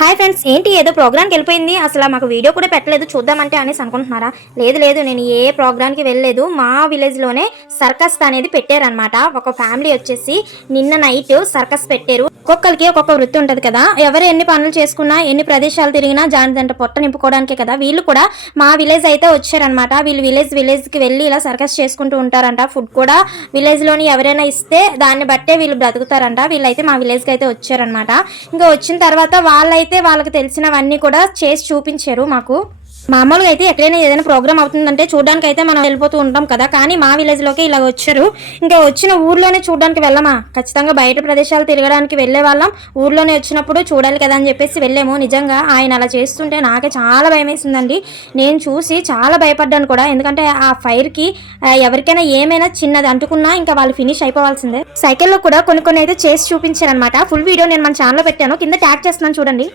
Hi friends, ఏంటి ఏదో ప్రోగ్రామ్కి వెళ్ళిపోయింది, అసలు మాకు వీడియో కూడా పెట్టలేదు చూద్దామంటే అనేసి అనుకుంటున్నారా? లేదు లేదు, నేను ఏ ప్రోగ్రామ్కి వెళ్ళలేదు. మా విలేజ్లోనే సర్కస్ అనేది పెట్టారనమాట. ఒక ఫ్యామిలీ వచ్చేసి నిన్న నైట్ సర్కస్ పెట్టారు. ఒక్కొక్కరికి ఒక్కొక్క వృత్తి ఉంటుంది కదా, ఎవరు ఎన్ని పనులు చేసుకున్నా ఎన్ని ప్రదేశాలు తిరిగినా జాంతంట పొట్ట నింపుకోవడానికే కదా. వీళ్ళు కూడా మా విలేజ్ అయితే వచ్చారనమాట. వీళ్ళు విలేజ్కి వెళ్ళి ఇలా సర్కస్ చేసుకుంటూ ఉంటారంట. ఫుడ్ కూడా విలేజ్లోని ఎవరైనా ఇస్తే దాన్ని బట్టే వీళ్ళు బ్రతుకుతారంట. వీళ్ళైతే మా విలేజ్కి అయితే వచ్చారనమాట. ఇంకా వచ్చిన తర్వాత వాళ్ళకి తెలిసినవన్నీ కూడా చేసి చూపించారు మాకు. మామూలుగా అయితే ఎక్కడైనా ఏదైనా ప్రోగ్రామ్ అవుతుందంటే చూడడానికి అయితే మనం వెళ్ళిపోతూ ఉంటాం కదా, కానీ మా విలేజ్లోకి ఇలా వచ్చారు. ఇంకా వచ్చిన ఊర్లోనే చూడడానికి వెళ్ళమా, ఖచ్చితంగా బయట ప్రదేశాలు తిరగడానికి వెళ్ళే వాళ్ళం. ఊర్లోనే వచ్చినప్పుడు చూడాలి కదా అని చెప్పేసి వెళ్ళాము. నిజంగా ఆయన అలా చేస్తుంటే నాకే చాలా భయం వేసిందండి. నేను చూసి చాలా భయపడ్డాను కూడా, ఎందుకంటే ఆ ఫైర్కి ఎవరికైనా ఏమైనా చిన్నది అంటుకున్నా ఇంకా వాళ్ళు ఫినిష్ అయిపోవాల్సిందే. సైకిల్లో కూడా కొన్ని అయితే చేసి చూపించారనమాట. ఫుల్ వీడియో నేను మన ఛానల్లో పెట్టాను, కింద ట్యాగ్ చేస్తున్నాను చూడండి.